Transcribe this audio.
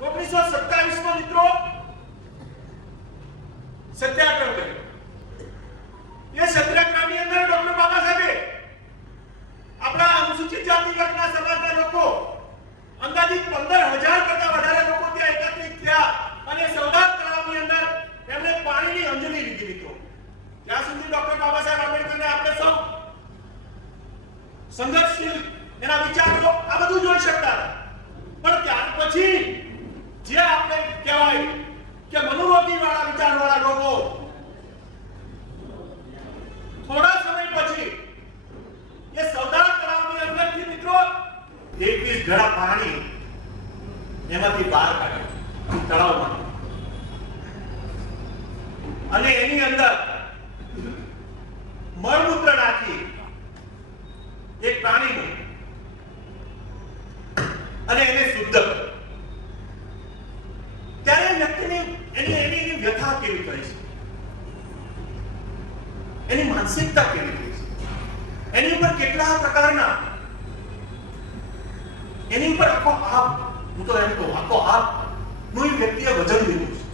ઓગણીસો સત્તાવીસમાં મિત્રો સત્યાગ્રહ કર્યો. એ સત્યાગ્રહની અંદર ડોક્ટર બાબા સાહેબે આપણા અનુસૂચિત જાતિ વર્ગના સમાજના લોકો અંદાજિત પંદર હજાર કરતા વધારે લોકો ત્યાં એકત્રિત થયા અને સરદાર તળાવની અંદર એમણે પાણીની અંજલિ લીધી મિત્રો. ત્યાં સુધી ડોક્ટર બાબા સાહેબ આંબેડકરને આપણે સૌ સંઘર્ષશીલ એના વિચારો આ બધું જોઈ શકતા પણ ત્યાર પછી કહેવાય કે મનોરોગી વાળા વિચાર વાળા લોકો થોડા સમય પછી એ સરદાર તળાવની અંદરથી મિત્રો એકવીસ ઘડા પાણી એમાંથી બહાર કાઢે તળાવમાં. અને એની અંદર મળમૂત્ર નાખી એક પ્રાણીનું અને એને શુદ્ધ કર્યું. ત્યારે વ્યક્તિની એની એની એની વ્યથા કેવી કરી છે? એની માનસિકતા કેવી રહી છે? એની ઉપર કેટલા પ્રકારના? એની ઉપર આખો આપ, હું તો એમ કહું, આખો આપનું વ્યક્તિએ વજન લીધું છે.